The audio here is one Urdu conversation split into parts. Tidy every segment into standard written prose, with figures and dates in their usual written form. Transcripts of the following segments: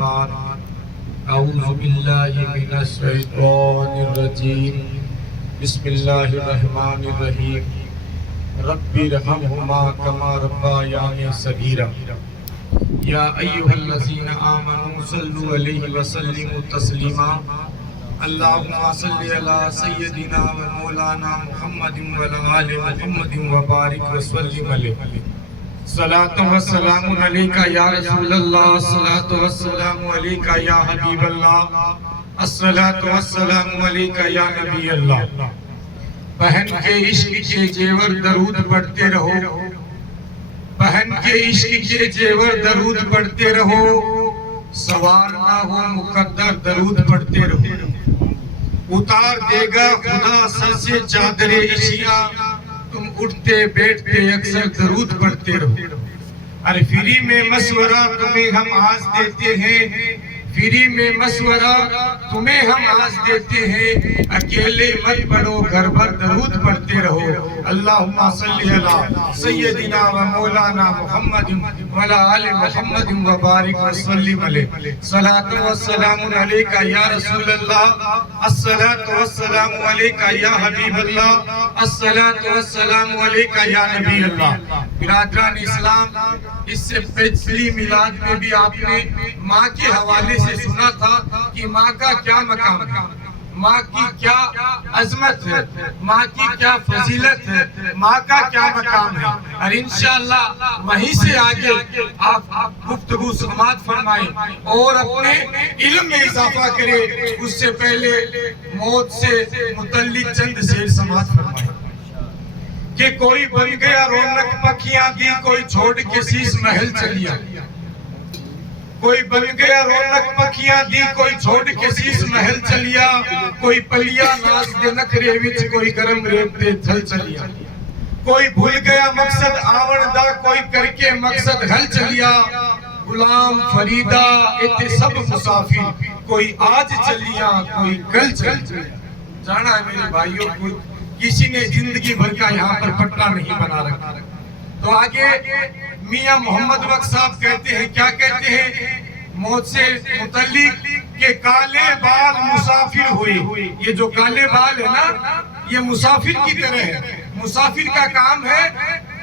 بعد اعوذ باللہ من الشیطان الرجیم بسم اللہ الرحمن الرحیم رب ارحمہما کما ربیانی صغیرا یا ایھا الذین آمنوا صلوا علیہ وسلموا تسلیما اللہم صلی علی سیدنا و مولانا محمد و علی آل محمد وبارک وسلم علیہ صلاۃ و سلام علیکہ یا رسول اللہ صلاۃ و سلام علیکہ یا حبیب اللہ الصلاۃ و سلام علیکہ یا نبی اللہ۔ بہن کے عشق کے جیور درود پڑھتے رہو، بہن کے عشق کے جیور درود پڑھتے رہو، سوار نہ ہو مقدر درود پڑھتے رہو، اتار دے گا خدا سر سے چادر عشیاں، تم اٹھتے بیٹھتے اکثر درود پڑھتے رہو۔ ارے فری میں مشورہ تمہیں ہم آج دیتے ہیں، فری میں مشورہ تمہیں ہم آج دیتے ہیں، اکیلے مت پڑھو گھر بھر درود پڑھتے رہو۔ اللہم صلی علی سیدنا و مولانا محمد و علی آل محمد وبارک وسلم علیہ صلاۃ و سلام علیکہ یا رسول اللہ الصلاۃ و سلام علیکہ یا حبیب اللہ الصلاۃ و سلام علیکہ یا نبی اللہ۔ برادران اسلام، اس سے پچھلی میلاد میں بھی آپ نے ماں کے حوالے سے سنا تھا کہ ماں کا کیا مقام ہے، ماں کی کیا عظمت ہے، ماں کی کیا فضیلت ہے، ماں کا کیا مقام ہے، اور انشاءاللہ وہیں سے آگے آپ گفتگو سماعت فرمائیں اور اپنے علم میں اضافہ کریں۔ اس سے پہلے موت سے متعلق چند شعر سماعت فرمائیں کہ کوئی بن گیا رونق پکھیاں دی، کوئی چھوڑ کے شیش محل چلیا، کوئی بن گیا رونق پکھیاں دی، کوئی چھوڑ کے شیش محل چلیا، کوئی پلیا ناز دے نکھرے وچ، کوئی گرم ریت دے جھل چلیا، کوئی بھول گیا مقصد آوڑ دا، کوئی کر کے مقصد حل چلیا، غلام فریدہ اتے سب مسافر، کوئی آج چلیا کوئی کل چلیا۔ جانا ہے میرے بھائیوں، کوئی کسی نے زندگی بھر کا یہاں پر پٹا نہیں بنا رکھا۔ تو آگے میاں محمد بخش صاحب کہتے ہیں، کیا کہتے ہیں موت سے متعلق کہ کالے بال مسافر ہوئے۔ یہ جو کالے بال ہے نا، یہ مسافر کی طرح ہے۔ مسافر کا کام ہے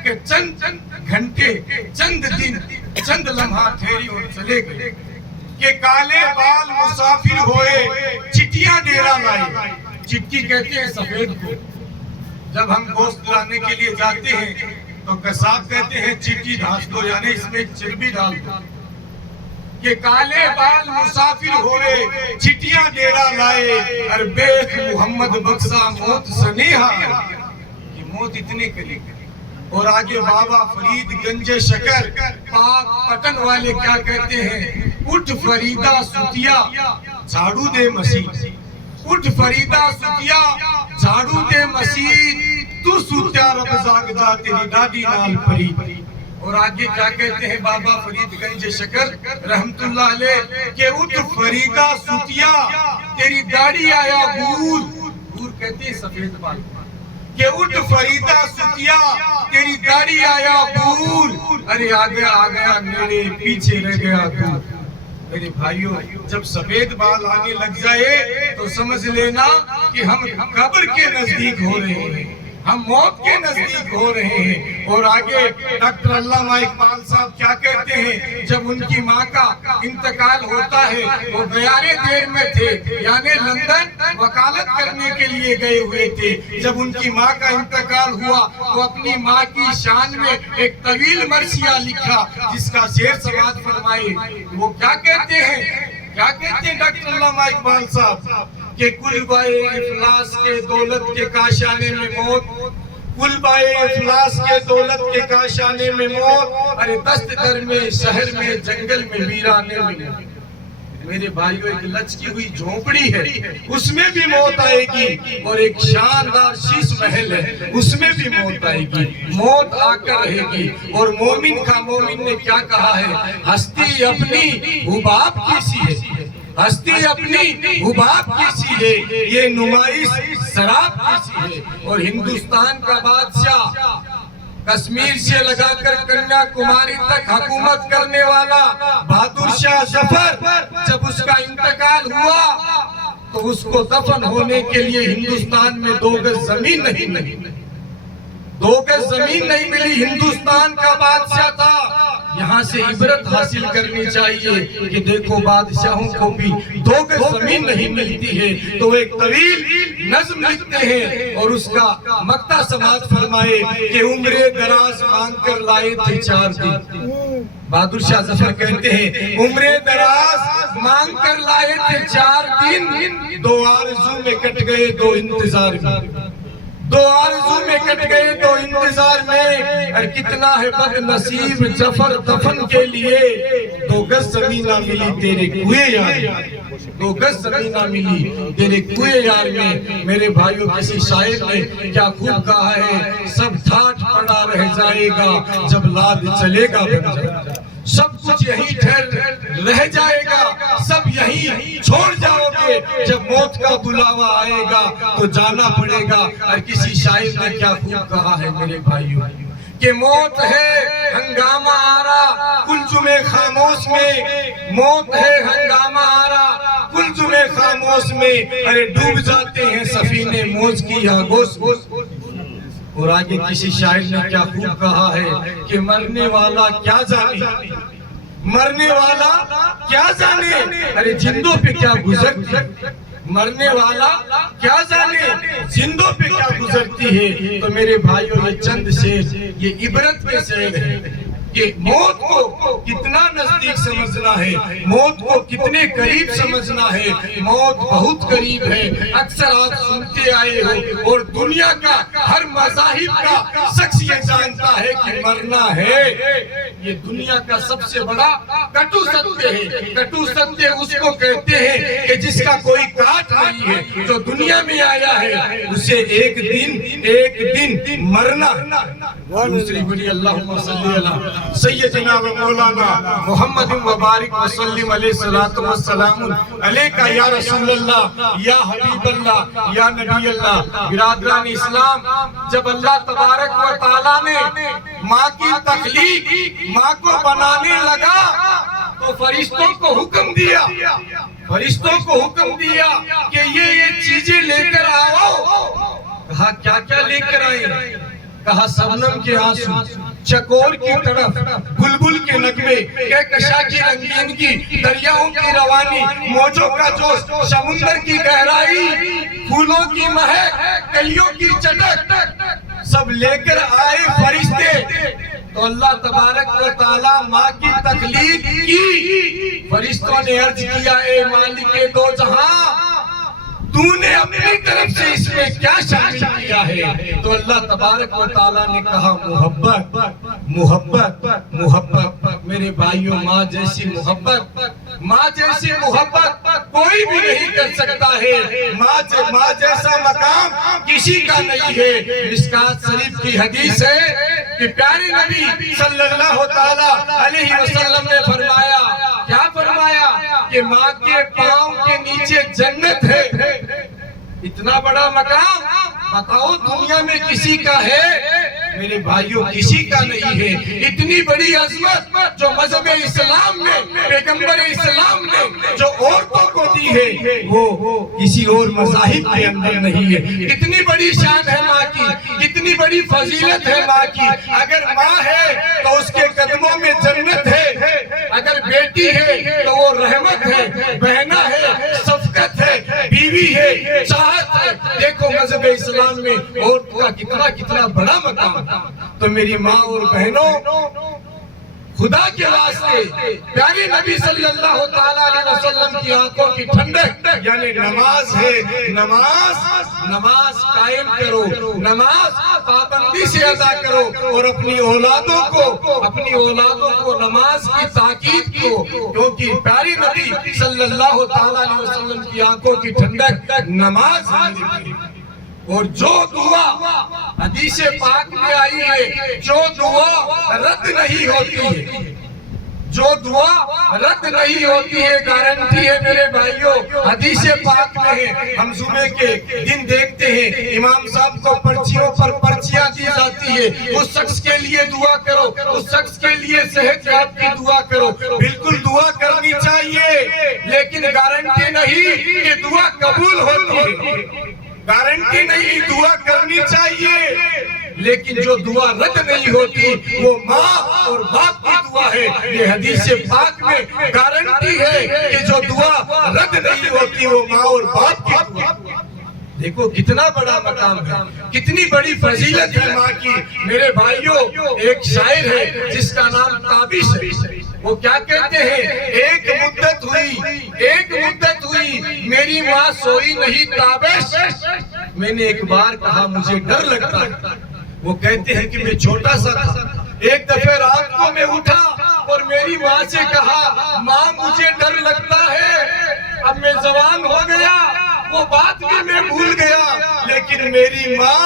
کہ چند گھنٹے، چند دن، چند لمحہ ٹھہری اور چلے گئے، کہ کالے بال مسافر ہوئے، چٹیاں ڈیرا لائے۔ چٹی کہتے ہیں سفید کو۔ جب ہم گوشت لانے کے لیے جاتے ہیں تو قصاب کہتے ہیں چٹی دھانس دو، یعنی اس میں چربی ڈال دو۔ کہ کالے بال مسافر ہوئے، چٹیاں ڈیرا لائے، اور بیخ محمد بخشا موت سنیہا، یہ موت اتنے قریب۔ اور آگے بابا فرید گنج شکر پاک پٹن والے کیا کہتے ہیں، اٹھ فریدہ ستیا جھاڑو دے مسیح، اٹھ فریدہ ستیا جھاڑو دے مسیح، تو سوتیا رب زاگدہ تیری دادی نال پری۔ اور آگے کیا کہتے ہیں بابا فرید گنج شکر رحمت اللہ علیہ کہ اٹھ فریدہ ستیا تیری داڑھی آیا بور، بور کہتے ہیں سفید بال، کہ اٹھ فریدہ ستیا تیری داڑھی آیا بور، ارے آگے آ گیا نیڑے پیچھے رہ گیا دور۔ میرے بھائیوں، جب سفید بال آنے لگ جائے تو سمجھ لینا کہ ہم قبر کے نزدیک ہو رہے ہیں، ہم موت کے نزدیک ہو رہے ہیں۔ اور آگے ڈاکٹر علامہ اقبال صاحب کیا کہتے ہیں، جب ان کی ماں کا انتقال ہوتا ہے، وہ غیارِ دیر میں تھے، یعنی لندن وکالت کرنے کے لیے گئے ہوئے تھے۔ جب ان کی ماں کا انتقال ہوا تو اپنی ماں کی شان میں ایک طویل مرثیہ لکھا، جس کا شعر سماعت فرمائے۔ وہ کیا کہتے ہیں ڈاکٹر علامہ اقبال صاحب کہ کلبائے افلاس کے دولت کے کاشانے میں موت، کلبائے افلاس کے دولت کے کاشانے میں موت، ارے دست در میں شہر میں جنگل میں ویرانے میں موت۔ میرے بھائیو، ایک لچکی ہوئی جھونپڑی ہے، اس میں بھی موت آئے گی، اور ایک شاندار شیش محل ہے، اس میں بھی موت آئے گی، موت آ کر رہے گی۔ اور مومن نے کیا کہا ہے، ہستی اپنی حباب کی سی ہے، ہستی اپنی حباب کی سی ہے، یہ نمائش شراب کی سی ہے۔ اور ہندوستان کا بادشاہ کشمیر سے لگا کر کنیا کماری تک حکومت کرنے والا بہادر شاہ ظفر، جب اس کا انتقال ہوا تو اس کو دفن ہونے کے لیے ہندوستان میں 2 گز زمین نہیں ملی، 2 گز زمین نہیں ملی۔ ہندوستان کا بادشاہ تھا۔ یہاں سے عبرت حاصل کرنی چاہیے کہ دیکھو بادشاہوں کو بھی 2 گز زمین نہیں ملتی ہے، تو ایک طویل نظم لکھتے ہیں اور اس کا مقطع سماعت فرمائے کہ عمر دراز مانگ کر لائے تھے 4 دن۔ بہادر شاہ ظفر کہتے ہیں عمر دراز مانگ کر لائے تھے 4 دن، 2 آرزو میں کٹ گئے 2 انتظار میں، 2 آرزو میں کٹ گئے 2 انتظار میں، اور کتنا ہے بد نصیب ظفر دفن کے لیے 2 گز زمین نہ ملی تیرے کوئے یار، 2 گز زمین نہ ملی تیرے کوئے یار میں۔ میرے بھائیوں کسی شاعر نے کیا خوب کہا ہے، سب ٹھاٹھ پڑا رہ جائے گا جب لاد چلے گا بن جائے گا، سب کچھ یہی ٹھہر رہ جائے گا، سب یہی چھوڑ جاؤ گے، جب موت کا بلاوا آئے گا تو جانا پڑے گا۔ اور کسی شاعر نے کیا خوب کہا ہے میرے بھائیوں کہ موت ہے ہنگامہ آرا کلزم خاموش میں، موت ہے ہنگامہ آرا کلزم خاموش میں، ارے ڈوب جاتے ہیں سفینے موج کی آگوش۔ اور آگے کسی شاعر نے کیا خوب کہا ہے کہ مرنے والا کیا جانے، مرنے والا کیا جانے، ارے زندوں پہ کیا گزرتی، مرنے والا کیا جانے زندوں پہ کیا گزرتی ہے۔ تو میرے بھائیوں یہ چند شعر یہ عبرت کے شعر ہیں کہ موت کو کتنا نزدیک سمجھنا ہے، موت کو کتنے قریب سمجھنا ہے۔ موت بہت قریب ہے، اکثر آپ سنتے آئے ہو، اور دنیا کا ہر مذاہب کا شخص یہ جانتا ہے کہ مرنا ہے۔ یہ دنیا کا سب سے بڑا کٹو ستیہ ہے۔ کٹو ستیہ اس کو کہتے ہیں کہ جس کا کوئی کاٹ نہیں ہے، جو دنیا میں آیا ہے اسے ایک دن مرنا۔ دوسری بولی اللہم صلی اللہ سیدنا و مولانا محمد مبارک وسلم علیہ الصلوۃ والسلام علیکہ یا رسول اللہ یا حبیب اللہ یا نبی اللہ۔ برادران اسلام، جب اللہ تبارک و تعالیٰ نے ماں کی تخلیق، ماں کو بنانے لگا تو فرشتوں کو حکم دیا، فرشتوں کو حکم دیا کہ یہ چیزیں لے کر آؤ۔ کہا کیا کیا لے کر آئے؟ کہا شبنم کے آنسو، چکور کی طرف، بلبل کے نغمے، کہکشاں کی رنگینگی، دریاؤں کی روانی، موجوں کا جوش، سمندر کی گہرائی، پھولوں کی مہک، کلیوں کی چٹک، سب لے کر آئے فرشتے۔ تو اللہ تبارک و تعالیٰ ماں کی تخلیق کی، فرشتوں نے عرض کیا اے مالک دو جہاں، تو نے اپنی طرف سے اس میں کیا شامل کیا ہے؟ تو اللہ تبارک و تعالیٰ نے کہا محبت، محبت، محبت۔ میرے بھائیوں ماں جیسی محبت، ماں جیسی محبت کوئی بھی نہیں کر سکتا ہے۔ ماں جیسا مقام کسی کا نہیں ہے۔ مشکوٰۃ شریف کی حدیث ہے کہ پیارے نبی صلی اللہ تعالیٰ علیہ وسلم نے فرمایا، کیا فرمایا کہ ماں کے پاؤں کے نیچے جنت ہے۔ اتنا بڑا مقام بتاؤ دنیا میں کسی کا ہے؟ میرے بھائیوں کسی کا نہیں ہے۔ اتنی بڑی عظمت جو مذہب اسلام نے، پیغمبر اسلام نے جو عورتوں کو دی ہے وہ کسی اور مذاہب کے اندر نہیں ہے۔ اتنی بڑی شان ہے ماں کی، اتنی بڑی فضیلت ہے ماں کی۔ اگر ماں ہے تو اس کے قدموں میں جنت ہے، اگر بیٹی ہے تو وہ رحمت ہے، بہنا ہے، شفقت ہے، بیوی ہے، چاہت ہے۔ دیکھو مذہب اسلام میں عورت کا کتنا بڑا مقام۔ تو میری ماں اور بہنوں، خدا کے واسطے پیارے نبی صلی اللہ تعالیٰ علیہ وسلم کی آنکھوں کی ٹھنڈک یعنی نماز ہے۔ نماز قائم کرو، نماز پابندی سے ادا کرو، اور اپنی اولادوں کو نماز کی تاکید کو، کیونکہ پیارے نبی صلی اللہ تعالیٰ علیہ وسلم کی آنکھوں کی ٹھنڈک نماز ہے۔ اور جو دعا حدیث پاک میں آئی ہے، جو دعا رد نہیں ہوتی ہے، جو دعا رد نہیں ہوتی ہے، گارنٹی ہے میرے بھائیوں، حدیث پاک میں ہے۔ ہم جمعے کے دن دیکھتے ہیں امام صاحب کو پرچیوں پر پرچیاں دی جاتی ہے، اس شخص کے لیے دعا کرو، اس شخص کے لیے صحت یاب کی دعا کرو۔ بالکل دعا کرنی چاہیے، لیکن گارنٹی نہیں کہ دعا قبول ہوتی ہے، گارنٹی نہیں، دعا کرنی چاہیے، لیکن جو دعا رد نہیں ہوتی وہ ماں اور باپ کی دعا ہے۔ یہ حدیث پاک میں گارنٹی ہے کہ جو دعا رد نہیں ہوتی وہ ماں اور باپ کی دعا۔ دیکھو کتنا بڑا مقام ہے، کتنی بڑی فضیلت ہے ماں کی۔ میرے بھائیوں، ایک شاعر ہے جس کا نام تابش ہے، وہ کیا کہتے ہیں؟ ایک مدت ہوئی میری ماں سوئی نہیں تابش، میں نے ایک بار کہا مجھے ڈر لگتا ہے۔ وہ کہتے ہیں کہ میں چھوٹا سا تھا، ایک دفعہ رات کو میں اٹھا اور میری ماں سے کہا ماں مجھے ڈر لگتا ہے، اب میں جوان ہو گیا، وہ بات بھی میں بھول گیا، لیکن میری ماں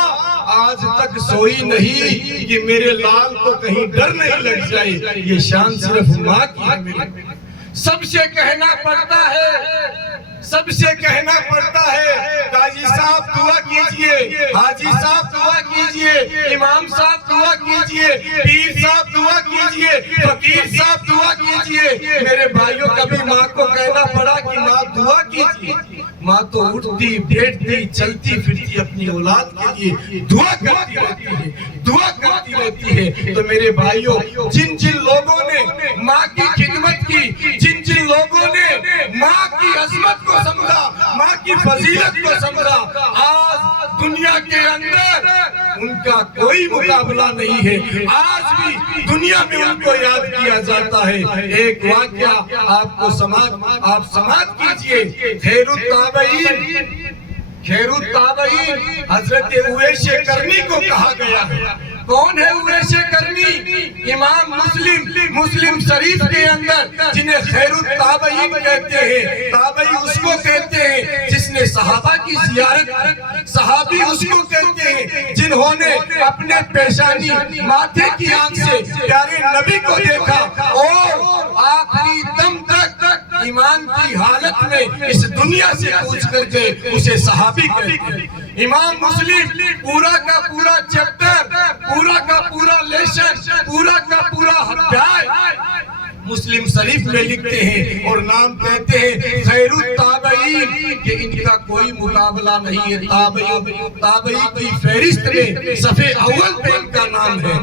آج تک سوئی نہیں کہ میرے لال کو کہیں ڈر نہیں لگ جائے۔ یہ شان صرف ماں کی ہے میرے۔ سب سے کہنا پڑتا ہے، سب سے کہنا پڑتا ہے، قاضی صاحب دعا کیجئے، حاجی صاحب دعا کیجئے، امام صاحب دعا کیجئے، پیر صاحب دعا کیجئے، فقیر صاحب دعا کیجئے۔ میرے بھائیوں، کبھی ماں کو کہنا پڑا کہ ماں دعا کیجئے؟ ماں تو اٹھتی بیٹھتی چلتی پھرتی اپنی اولاد کے لیے دعا کرتی رہتی ہے، دعا کرتی رہتی ہے۔ تو میرے بھائیوں، جن لوگوں نے ماں کی خدمت کی، جن لوگوں نے ماں کی عظمت کو سمجھا، ماں کی فضیلت کو سمجھا، آج دنیا کے اندر ان کا کوئی مقابلہ نہیں ہے۔ آج بھی دنیا میں ان کو یاد کیا جاتا ہے۔ ایک واقعہ آپ سماعت کیجئے۔ خیر التابعین حضرت اویس کرنی کو کہا گیا ہے۔ کون ہے اویس کرنی؟ امام مسلم شریف کے اندر جنہیں خیر التابعین کہتے ہیں، تابعی اس کو کہتے ہیں جس نے صحابہ کی زیارت کی، صحابی اس کو کہتے ہیں جنہوں نے اپنے پیشانی ماتھے کی آنکھ سے پیارے نبی کو دیکھا اور آخری دم تک ایمان کی حالت میں اس دنیا سے کوچ کر کے اسے صحابی کہتے ہیں۔ امام مسلم پورا کا پورا چیپٹر، پورا کا پورا لیسن، پورا کا پورا ادھیائے مسلم شریف میں لکھتے ہیں اور نام کہتے ہیں خیر التابعین، کہ ان کا کوئی مقابلہ نہیں ہے۔ تابعی کی فہرست میں صفحے اول پہ ان کا نام ہے۔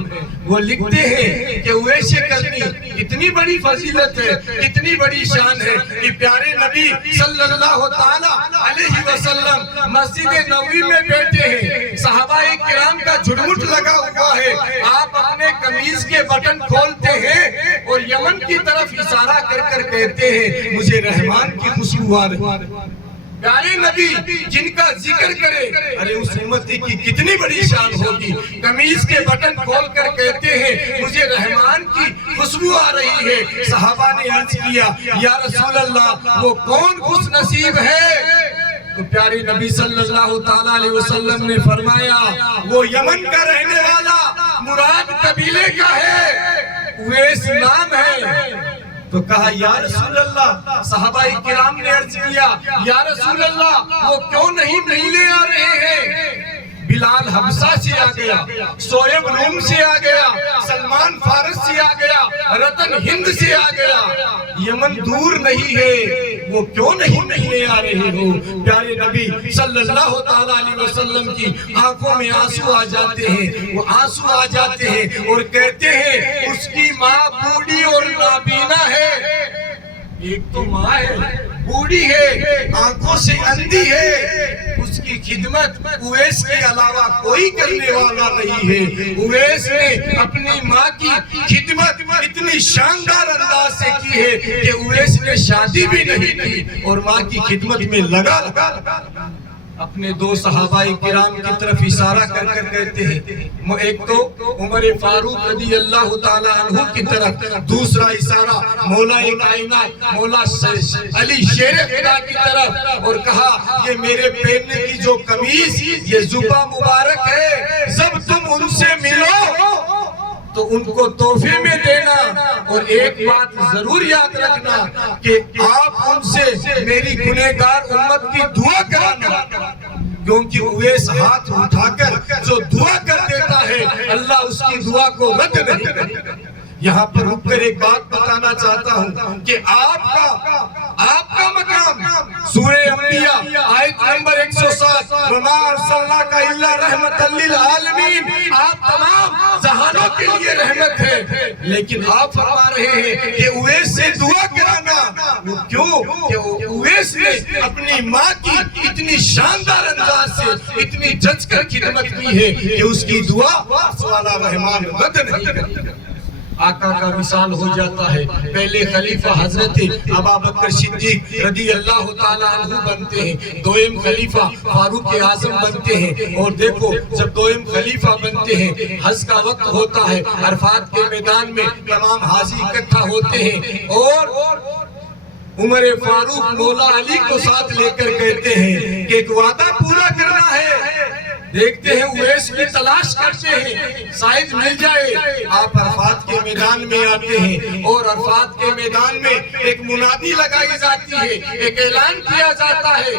وہ لکھتے ہیں کہ اویس کرنی اتنی بڑی فضیلت ہے، اتنی بڑی شان ہے کہ پیارے نبی صلی اللہ تعالی علیہ وسلم مسجد نبوی میں بیٹھے ہیں، صحابہ کرام کا جھڑمٹ لگا ہوا ہے، آپ اپنے قمیض کے بٹن کھولتے ہیں اور یمن کی طرف اشارہ کر کر کہتے ہیں مجھے رحمان کی خوشبو آ رہی ہے۔ پیارے نبی جن کا ذکر کرے، ارے اس امتی کی کتنی بڑی شان ہوگی۔ قمیض کے بٹن کھول کر کہتے ہیں مجھے رحمان کی خوشبو آ رہی ہے۔ صحابہ نے عرض کیا یا رسول اللہ وہ کون خوش نصیب ہے؟ تو پیارے نبی صلی اللہ تعالیٰ علیہ وسلم نے فرمایا وہ یمن کا رہنے والا مراد قبیلے کا ہے، اویس نام ہے۔ تو کہا یا رسول اللہ، صحابہ کرام نے عرض کیا یا رسول اللہ وہ کیوں نہیں ملنے آ رہے ہیں؟ بلال حبشہ سے آ گیا، سویب روم سے آ گیا، سلمان فارس سے آ گیا، رتن ہند سے آ گیا، یمن دور نہیں ہے، وہ کیوں نہیں ملنے آ رہے ہو؟ پیارے نبی صلی اللہ تعالیٰ علیہ وسلم کی آنکھوں میں آنسو آ جاتے ہیں، وہ آنسو آ جاتے ہیں اور کہتے ہیں اس کی ماں بوڑھی اور نابینا ہے۔ ایک تو ماں ہے، بوڑھی ہے، آنکھوں سے اندھی ہے، اس کی خدمت اویس کے علاوہ کوئی کرنے والا نہیں ہے۔ اویس نے اپنی ماں کی خدمت اتنی شاندار انداز سے کی ہے کہ اویس نے شادی بھی نہیں کی اور ماں کی خدمت میں لگا اپنے دو صحابہ کرام کی طرف اشارہ کر کر کہتے ہیں، ایک تو عمر فاروق رضی اللہ تعالیٰ عنہ کی طرف، دوسرا اشارہ مولا کائنات مولا علی شیر خدا کی طرف، اور کہا یہ میرے پہننے کی جو قمیص یہ زبہ مبارک ہے، جب تم ان سے ملو تو ان کو تحفے میں دینا، اور ایک بات ضرور یاد رکھنا کہ آپ ان سے میری گنہگار امت کی دعا کرانا، کیونکہ اویس ہاتھ اٹھا کر جو دعا کر دیتا ہے اللہ اس کی دعا کو رد نہیں کرتا۔ یہاں پر رک کر ایک بات بتانا چاہتا ہوں کہ آپ کا مقام سورہ انبیاء آیت نمبر 107 وَمَا أَرْسَلْنَاكَ إِلَّا رَحْمَةً لِّلْعَالَمِينَ، آپ تمام جہانوں کے لیے رحمت ہے، لیکن آپ فرما رہے ہیں کہ اویس سے دعا کرانا۔ کیوں کہ اویس نے اپنی ماں کی اتنی شاندار انداز سے اتنی جج کر خدمت کی ہے کہ اس کی دعا سوالہ رحمان رد نہیں کرتا۔ آقا کا مثال ہو جاتا ہے، پہلے خلیفہ حضرت ابوبکر صدیق رضی اللہ تعالیٰ عنہ بنتے ہیں، دوئم خلیفہ فاروق اعظم بنتے ہیں، اور دیکھو جب دوئم خلیفہ بنتے ہیں حج کا وقت ہوتا ہے، عرفات کے میدان میں تمام حاجی اکٹھا ہوتے ہیں، اور عمر فاروق مولا علی کو ساتھ لے کر کہتے ہیں کہ ایک وعدہ پورا کرنا ہے۔ دیکھتے ہیں اویس کی تلاش کرتے ہیں شاید مل جائے، آپ عرفات کے میدان میں آتے ہیں، اور عرفات کے میدان میں ایک منادی لگائی جاتی ہے، ایک اعلان کیا جاتا ہے۔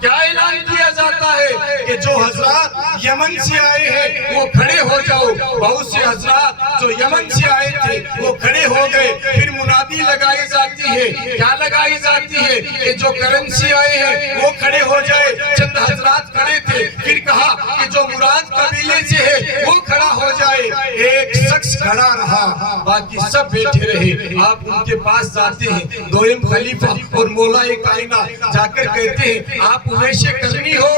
کیا اعلان کیا جاتا ہے کہ جو حضرات یمن سے آئے ہیں وہ کھڑے ہو جاؤ۔ بہت سے حضرات جو یمن سے آئے تھے وہ کھڑے ہو گئے، پھر منادی لگائی جاتی ہے، کیا لگائی جاتی ہے کہ جو کرن سے آئے ہیں وہ کھڑے ہو جائے۔ چند حضرات کھڑے تھے، پھر کہا کہ جو مراد قبیلے سے ہے وہ کھڑا ہو جائے۔ ایک شخص کھڑا رہا، باقی سب بیٹھے رہے۔ آپ ان کے پاس جاتے ہیں، دوئم خلیفہ اور مولا کائنات جا کر کہتے ہیں آپ اویس کرنی ہو؟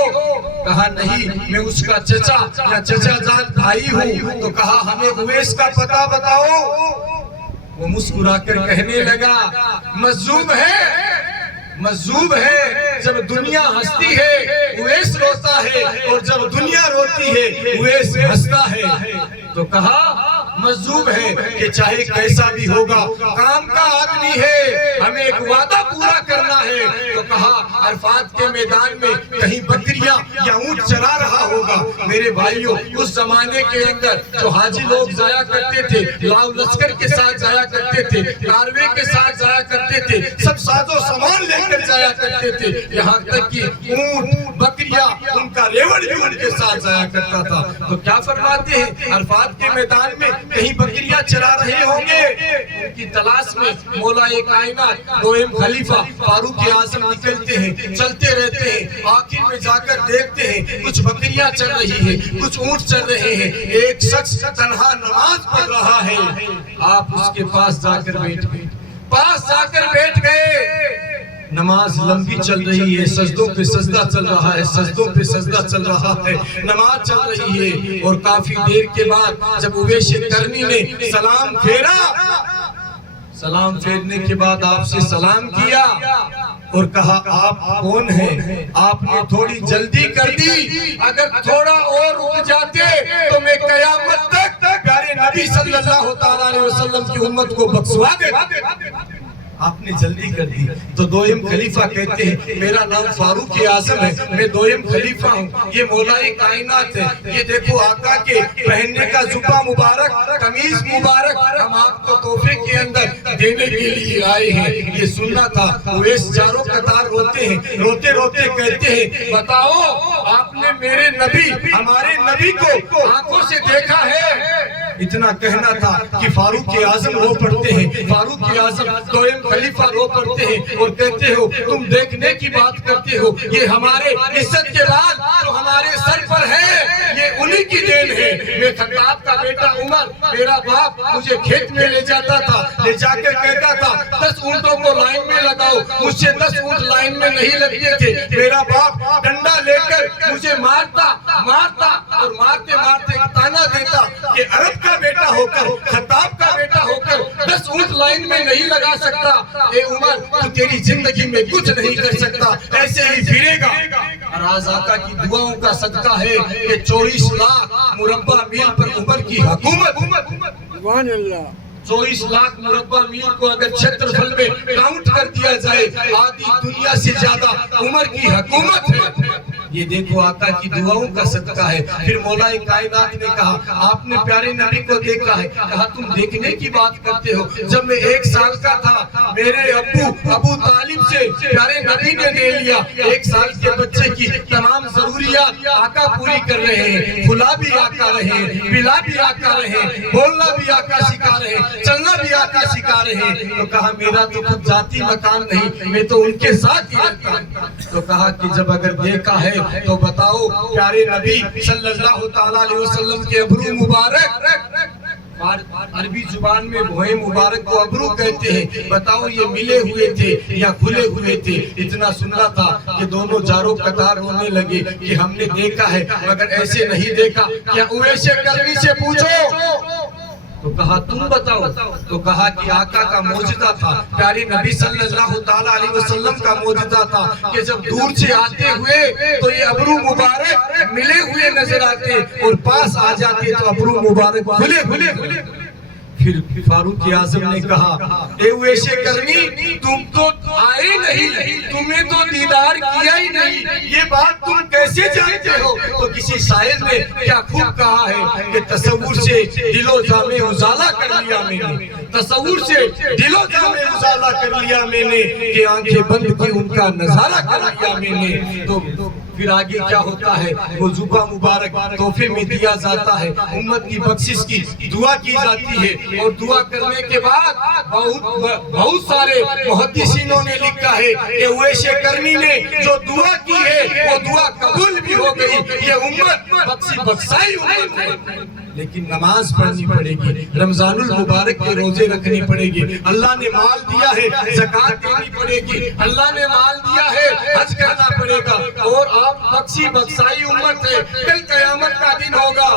کہا نہیں، میں اس کا چچا یا چچا جان بھائی ہوں۔ تو کہا ہمیں اویس کا پتہ بتاؤ۔ وہ مسکرا کر کہنے لگا مظلوم ہے، جب دنیا ہستی ہے اویس روتا ہے، اور جب دنیا روتی ہے اویس ہستا ہے۔ تو کہا مظلوم ہے کہ چاہے کیسا بھی ہوگا کام کا آدمی ہے، ہمیں ایک وعدہ پورا کرنا ہے۔ تو کہا عرفات کے میدان میں کہیں بکریاں یا اونٹ چرا رہا ہوگا۔ میرے بھائیوں اس زمانے کے اندر جو حاجی لوگ جایا کرتے تھے لاؤ لشکر کے ساتھ جایا کرتے تھے، کاروے کے ساتھ جایا کرتے تھے، سب ساز و سامان لے کر جایا کرتے تھے، یہاں تک کہ اونٹ بکریاں ان کا ریوڑ بھی ان کے ساتھ جایا کرتا تھا۔ تو کیا فرماتے ہیں عرفات کے میدان میں کہیں بکریاں چرا رہے ہوں گے، ان کی تلاش میں مولا کائنات دوئم خلیفہ فاروق اعظم نکلتے ہیں، چلتے رہتے ہیں، آخر میں جا کر دیکھتے ہیں کچھ بکریاں چل رہی ہیں، کچھ اونٹ چل رہے ہیں، ایک شخص تنہا نماز پڑھ رہا ہے۔ آپ اس کے پاس جا کر بیٹھ گئے۔ نماز لمبی چل رہی ہے، سجدوں پہ سجدہ چل رہا ہے، سجدوں پہ سجدہ چل رہا ہے، نماز چل رہی ہے، اور کافی دیر کے بعد جب اویس کرنی نے سلام پھیرا، سلام پھیرنے کے بعد آپ سے سلام کیا اور کہا آپ کون ہیں؟ آپ نے تھوڑی جلدی کر دی، اگر تھوڑا اور رک جاتے تو میں قیامت تک پیارے نبی صلی اللہ تعالیٰ علیہ وسلم کی امت کو بخشوا دیتا۔ آپ نے جلدی کر دی۔ تو دوئم خلیفہ کہتے ہیں میرا نام فاروق اعظم ہے، میں دوئم خلیفہ ہوں، یہ مولا کائنات ہے، یہ دیکھو آقا کے پہننے کا جبہ مبارک، قمیض مبارک ہم آپ کو تحفے کے اندر دینے کے لیے آئے ہیں، یہ سننا تھا۔ اویس چاروں قطار روتے ہیں، روتے روتے کہتے ہیں بتاؤ آپ نے میرے نبی ہمارے نبی کو آنکھوں سے دیکھا ہے؟ اتنا کہنا تھا کہ فاروق اعظم رو پڑتے ہیں، فاروق اعظم دوئم خلیفہ رو پڑتے ہیں اور کہتے ہو تم دیکھنے کی بات کرتے ہو، یہ ہمارے عزت کے بال جو ہمارے سر پر ہے یہ انہی کی دین ہے۔ میں خطاب کا بیٹا عمر، میرا باپ مجھے کھیت میں لے جاتا تھا، لے جا کر کہتا تھا 10 اونٹوں کو لائن میں لگاؤ، مجھ سے 10 اونٹ لائن میں نہیں لگتے تھے، میرا باپ ڈنڈا لے کر مجھے مارتا اور مارتے مارتے تانا دیتا کہ عرب کا بیٹا ہو کر، خطاب کا بیٹا ہو کر 10 اونٹ لائن میں نہیں لگا سکتا، اے عمر تو تیری زندگی میں کچھ نہیں کر سکتا، ایسے ہی پھرے گا۔ اور آج آقا کی دعاؤں کا صدقہ ہے کہ 24 لاکھ مربع میل پر عمر کی حکومت، 24 لاکھ مربع میل کو اگر چھتر پھل میں کاؤنٹ کر دیا جائے آدھی دنیا سے زیادہ عمر کی حکومت ہے۔ یہ دیکھو آقا کی دعاؤں کا صدقہ ہے۔ پھر مولا کائنات نے کہا آپ نے پیارے نبی کو دیکھا ہے، کہا تم دیکھنے کی بات کرتے ہو، جب میں 1 سال کا تھا میرے ابو طالب سے پیارے نبی نے لے لیا۔ 1 سال کے بچے کی تمام ضروریات آقا پوری کر رہے ہیں، کھلا بھی آقا رہے ہیں، پلا بھی آقا رہے ہیں، بولنا بھی آقا سکھا رہے ہیں، چلنا بھی آقا سکھا رہے ہیں۔ تو کہا میرا تو خود ذاتی مکان نہیں، میں تو ان کے ساتھ ہی رہتا ہوں۔ تو کہا کہ جب اگر دیکھا ہے تو بتاؤ پیارے نبی صلی اللہ تعالیٰ علیہ وسلم کے ابرو مبارک، عربی زبان میں بھوئیں مبارک کو ابرو کہتے ہیں، بتاؤ یہ ملے ہوئے تھے یا کھلے ہوئے تھے؟ اتنا سنا تھا کہ دونوں جاروں قطار ہونے لگے کہ ہم نے دیکھا ہے مگر ایسے نہیں دیکھا، کیا اویس کرنی سے پوچھو۔ تو کہا تم بتاؤ، تو کہا کہ آقا کا معجزہ تھا، پیارے نبی صلی اللہ تعالیٰ علیہ وسلم کا معجزہ تھا کہ جب دور سے آتے ہوئے تو یہ ابرو مبارک ملے ہوئے نظر آتے اور پاس آ جاتے تو ابرو مبارک کھلے کھلے۔ پھر فاروق اعظم نے کہا اے اویس کرنی تم تو آئے نہیں، تمہیں تو دیدار کیا ہی نہیں، یہ بات تم کیسے جانتے ہو؟ تو کسی شاعر نے کیا خوب کہا ہے کہ تصور سے دل و جاں میں اجالا کر لیا میں نے، تصور سے دل و جاں میں اجالا کر لیا میں نے، کہ آنکھیں بند کی ان کا نظارہ کر لیا میں نے۔ تو پھر آگے کیا ہوتا ہے؟ وہ زبا مبارک تحفے میں دیا جاتا ہے، امت کی بخشش کی دعا کی جاتی ہے، اور دعا کرنے کے بعد بہت سارے محدثینوں نے لکھا ہے کہ اویس کرنی نے جو دعا کی ہے وہ دعا قبول بھی ہو گئی، یہ امت بخشی بخشائی امت ہے۔ لیکن نماز پڑھنی پڑے گی، رمضان المبارک کے روزے رکھنی پڑے گی، اللہ نے مال دیا ہے زکوٰۃ دینی پڑے گی، اللہ نے مال دیا ہے حج کرنا پڑے گا، اور آپ بخشی بخشائی امت ہے۔ کل قیامت کا دن ہوگا،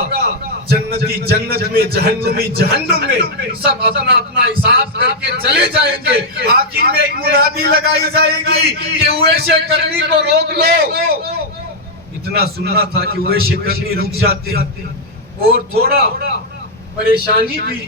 جنتی جنت میں، جہنمی جہنم میں، سب اپنا اپنا حساب کر کے چلے جائیں گے۔ آخر میں ایک منادی لگائی جائے گی کہ اویس کرنی کو روک لو۔ اتنا سننا تھا کہ اویس کرنی رک جاتے اور تھوڑا پریشانی بھی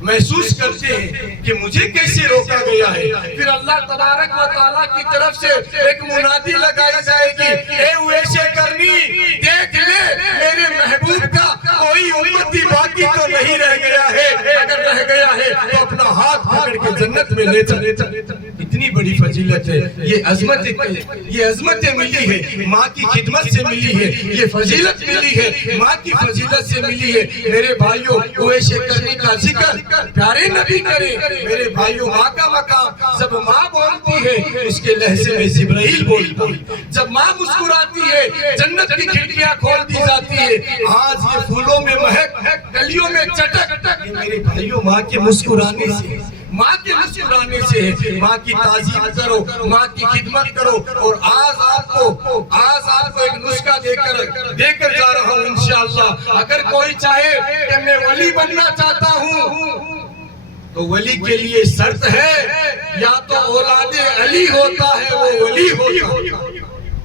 محسوس کرتے ہیں کہ مجھے کیسے روکا گیا ہے۔ پھر اللہ تبارک و تعالیٰ کی طرف سے ایک منادی لگائی جائے گی، اے اویس کرنی دیکھ لے میرے محبوب کا کوئی امتی باقی تو نہیں رہ گیا ہے، اگر رہ گیا ہے تو اپنا ہاتھ پکڑ کے جنت میں لے چلے۔ اتنی بڑی فضیلت ہے، یہ عظمتیں ملی ہے، ماں کی خدمت سے ملی ہے، یہ فضیلت ملی ہے، ماں کی فضیلت سے ملی ہے۔ میرے بھائیوں اویس کرنی کا ذکر پیارے نبی کریں، میرے بھائیوں ماں کا مقام، جب ماں بولتی ہے اس کے لہجے میں جبرائیل بولتا ہے، جب ماں مسکراتی ہے جنت کی کھڑکیاں کھول دی جاتی ہے۔ آج یہ پھولوں میں مہک، گلیوں میں چٹک، یہ میرے بھائیوں ماں کے مسکرانے سے، ماں کے مسکرانے سے ہے۔ ماں کی تعظیم کرو، ماں کی خدمت کرو، اور آج آپ کو ایک نسخہ دے کر جا رہا ہوں انشاءاللہ۔ اگر کوئی چاہے کہ میں ولی بننا چاہتا ہوں تو ولی کے لیے شرط ہے یا تو اولاد علی ہوتا ہے وہ ولی ہوتا ہے۔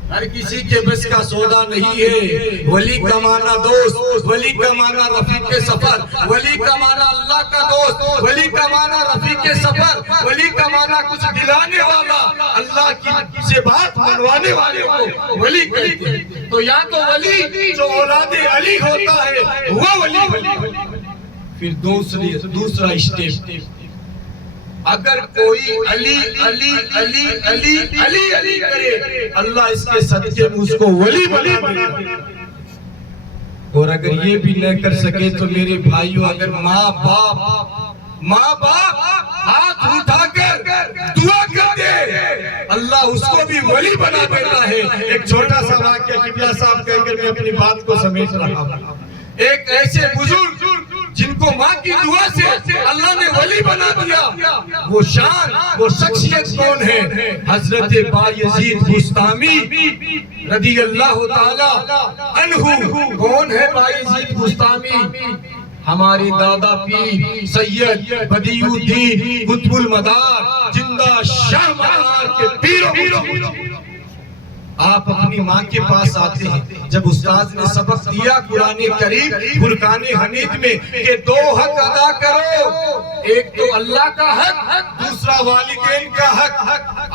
ہر کسی کے بس کا سودا نہیں ہے۔ ولی کا معنی دوست، ولی کا معنی رفیق سفر، ولی کا معنی اللہ کا دوست، ولی کا معنی رفیق سفر، ولی کا معنی کچھ دلانے والا، اللہ کی سے بات منوانے والے کو ولی کہتے ہیں۔ تو یا تو ولی جو اولاد علی ہوتا ہے وہ ولی۔ پھر دوسرا اسٹیپ، اگر کوئی علی علی علی علی علی علی کرے اللہ اس کے صدقے میں اس کو ولی بنا دے، اور اگر یہ بھی نہ کر سکے تو میرے بھائیوں اگر ماں باپ ہاتھ اٹھا کر دعا کر دے اللہ اس کو بھی ولی بنا دیتا ہے۔ ایک چھوٹا سا واقعہ قبلہ صاحب کہہ کر میں اپنی بات کو سمیٹ رہا ہوں۔ ایک ایسے بزرگ جن کو ماں کی دعا سے اللہ نے ولی بنا دیا، وہ شان، وہ شخصیت کون ہے؟ حضرت بایزید بستامی رضی اللہ تعالی عنہ۔ کون ہے بایزید بستامی؟ ہمارے دادا پیر سید بدیع الدین قطب المدار زندہ شاہ مدار کے پیروں۔ آپ اپنی ماں کے پاس آتے ہیں، جب استاد نے سبق دیا قرآن کریم فرقان حمید میں کہ 2 حق ادا کرو، ایک تو اللہ کا حق، دوسرا والدین کا حق۔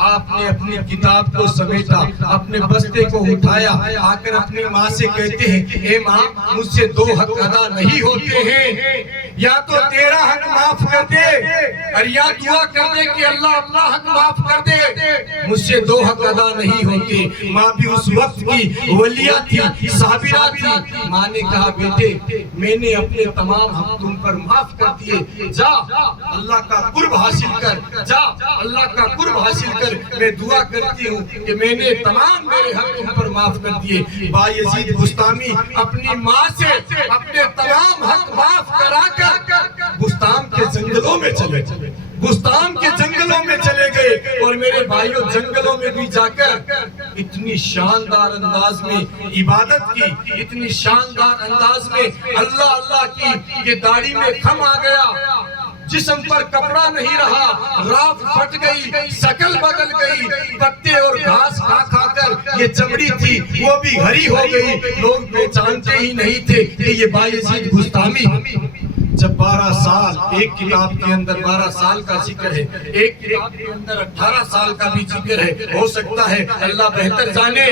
آپ نے اپنی کتاب کو سمیٹا، اپنے بستے کو اٹھایا، آ کر اپنی ماں سے کہتے ہیں اے ماں مجھ سے 2 حق ادا نہیں ہوتے ہیں، یا تو تیرا حق معاف کر دے اور یا دعا کر دے کہ اللہ اپنا حق معاف کر دے، مجھ سے 2 حق ادا نہیں ہوتے۔ ماں بھی اس وقت کی ولیہ تھی، صابرہ تھی۔ ماں نے کہا بیٹے میں نے اپنے تمام حق تم پر معاف کر دیے، جا اللہ کا قرب حاصل کر، جا اللہ کا قرب حاصل کر، میں دعا کرتی ہوں کہ میں نے تمام میرے حق تم پر معاف کر دیے۔ بایزید بسطامی اپنی ماں سے اپنے تمام حق معاف کرا کر بسطام کے جنگلوں میں چلے گئے، بسطام کے جنگلوں میں چلے گئے۔ اور میرے بھائیوں جنگلوں میں بھی جا کر اتنی شاندار انداز میں عبادت کی، اتنی شاندار انداز میں اللہ اللہ کی کہ داڑھی میں خم آ گیا، جسم پر کپڑا نہیں رہا، راف پھٹ گئی، شکل بدل گئی، پتے اور گھاس کھا کھا کر یہ چمڑی تھی وہ بھی ہری ہو گئی، لوگ پہچانتے ہی نہیں تھے کہ یہ بایزید بسطامی۔ جب 12 سال، ایک کتاب کے اندر 12 سال کا ذکر ہے، ایک کتاب کے اندر 18 سال کا بھی ذکر ہے، ہو سکتا ہے اللہ بہتر جانے،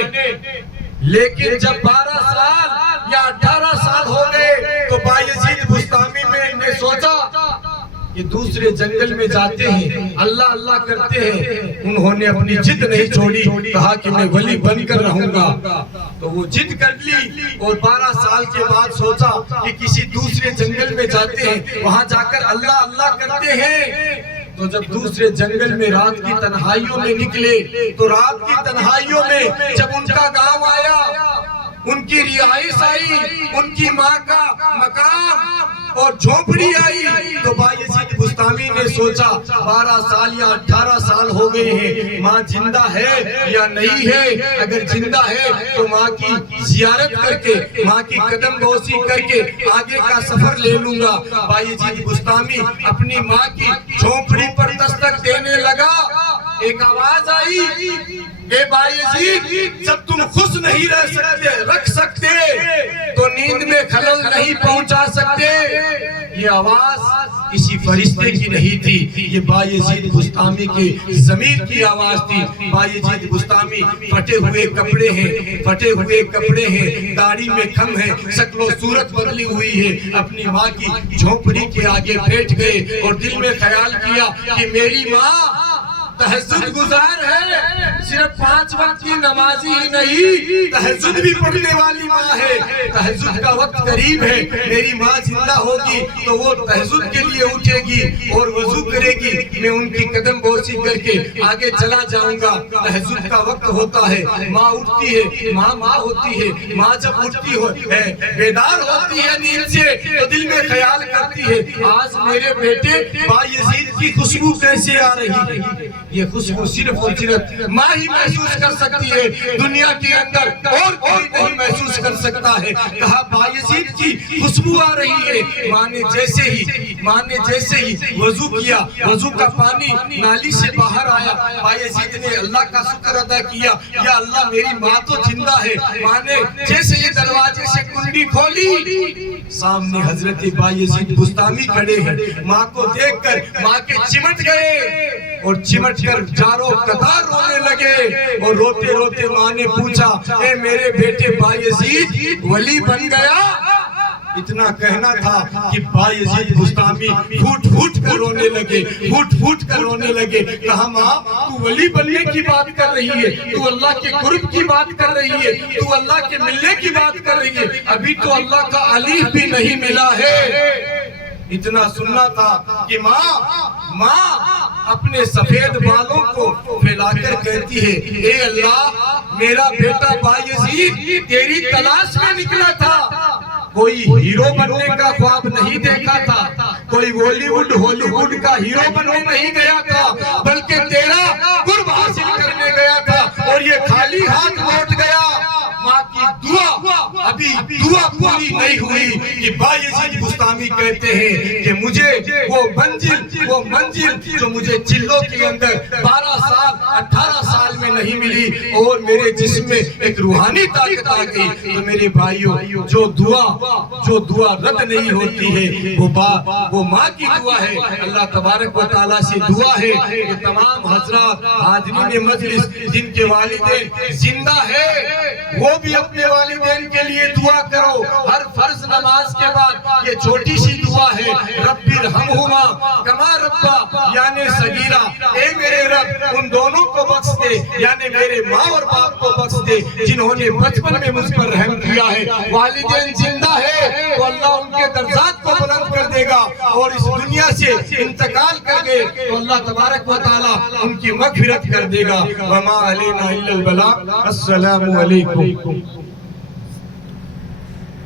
لیکن جب 12 سال یا 18 سال ہو گئے تو بایزید بسطامی نے سوچا کہ دوسرے جنگل میں جاتے ہیں، اللہ اللہ کرتے ہیں۔ انہوں نے اپنی جد نہیں چھوڑی، کہا کہ میں ولی بن کر رہوں گا، تو وہ جد کر لی اور 12 سال کے بعد سوچا کہ کسی دوسرے جنگل میں جاتے ہیں، وہاں جا کر اللہ اللہ کرتے ہیں۔ تو جب دوسرے جنگل میں رات کی تنہائیوں میں نکلے تو رات کی تنہائیوں میں جب ان کا گاؤں آیا، ان کی رہائش آئی، ان کی ماں کا مقام اور جھونپڑی آئی، تو بایزید بسطامی نے سوچا 12 سال یا 18 سال ہو گئے ہیں، ماں زندہ ہے یا نہیں ہے؟ اگر زندہ ہے تو ماں کی زیارت کر کے، ماں کی قدم بوسی کر کے آگے کا سفر لے لوں گا۔ بایزید بسطامی اپنی ماں کی جھونپڑی پر دستک دینے لگا، ایک آواز آئی اے بایزید جب تم خوش نہیں رکھ سکتے تو نیند میں خلل نہیں پہنچا سکتے۔ یہ آواز کسی فرشتے کی نہیں تھی، یہ بایزید بسطامی کے ضمیر کی آواز تھی۔ بایزید بسطامی پھٹے ہوئے کپڑے ہیں، پھٹے ہوئے کپڑے ہیں، داڑھی میں خم ہے، شکل و صورت بدلی ہوئی ہے، اپنی ماں کی جھونپڑی کے آگے بیٹھ گئے اور دل میں خیال کیا کہ میری ماں تہجد گزار ہے، صرف 5 وقت کی نمازی ہی نہیں، تہجد بھی پڑھنے والی ماں ہے، تہجد کا وقت قریب ہے، میری ماں زندہ ہوگی تو وہ تہجد کے لیے اٹھے گی اور وضو کرے گی، میں ان کی قدم بوسی کر کے آگے چلا جاؤں گا۔ تہجد کا وقت ہوتا ہے، ماں اٹھتی ہے، ماں ہوتی ہے، ماں جب اٹھتی ہے بیدار ہوتی ہے نیند سے تو دل میں خیال کرتی ہے آج میرے بیٹے بایزید کی خوشبو کیسے آ رہی ہے، یہ خوشبو صرف اور صرف ماں ہی محسوس کر سکتی ہے، دنیا کے اندر اور کوئی نہیں محسوس کر سکتا ہے۔ کہا بایزید کی خوشبو آ رہی ہے۔ ماں نے جیسے ہی وضو کیا، وضو کا پانی نالی سے باہر آیا، بایزید نے اللہ کا شکر ادا کیا، یا اللہ میری ماں تو زندہ ہے۔ ماں نے جیسے یہ دروازے سے کنڈی کھولی، سامنے حضرت بایزید بسطامی کھڑے ہیں، ماں کو دیکھ کر ماں کے چمٹ گئے اور چمٹ کر چاروں قطار رونے لگے، اور روتے روتے ماں نے پوچھا اے میرے بیٹے بایزید ولی بن گیا؟ اتنا کہنا تھا کہ بایزید بسطامی پھوٹ پھوٹ کر رونے لگے، پھوٹ پھوٹ کر رونے لگے۔ کہا ماں تو ولی بننے کی بات کر رہی ہے، تو اللہ کے قرب کی بات کر رہی ہے، تو اللہ کے ملنے کی بات کر رہی ہے، ابھی تو اللہ کا علی بھی نہیں ملا ہے۔ اتنا سننا تھا کہ ماں اپنے سفید بالوں کو پھیلا کر کہتی ہے اے اللہ میرا بیٹا بایزید تیری تلاش میں نکلا تھا، کوئی ہیرو بننے کا خواب نہیں دیکھا تھا، کوئی بالی ووڈ ہالی ووڈ کا ہیرو بننے نہیں گیا تھا، بلکہ تیرا قرب حاصل کرنے گیا تھا اور یہ خالی ہاتھ لوٹ گیا۔ ماں کی دعا ابھی دعا پوری نہیں ہوئی کہ بایزید بسطامی کہتے ہیں کہ مجھے وہ منزل جو مجھے چلوں کے اندر 12 سال 18 سال میں نہیں ملی اور میرے جسم میں ایک روحانی طاقت آ گئی. تو میرے بھائیوں جو دعا رد نہیں ہوتی ہے وہ ماں کی دعا ہے. اللہ تبارک و تعالیٰ سے دعا ہے کہ تمام حضرات حاضرین مجلس جن کے والدین زندہ ہے وہ بھی اپنے والدین کے لیے دعا کرو. ہر فرض نماز کے بعد یہ چھوٹی سی دعا ہے, رب ارحمہما کما ربا یعنی صغیرہ, اے میرے رب ان دونوں کو بخش دے یعنی میرے ماں اور باپ کو بخش دے جنہوں نے بچپن میں مجھ پر رحم کیا ہے. والدین زندہ ہے تو اللہ ان کے درجات کو بلند کر دے گا, اور اس دنیا سے انتقال کر گئے تو اللہ تبارک و تعالیٰ ان کی مغفرت کر دے گا. وما علینا الا البلاغ. السلام علیکم.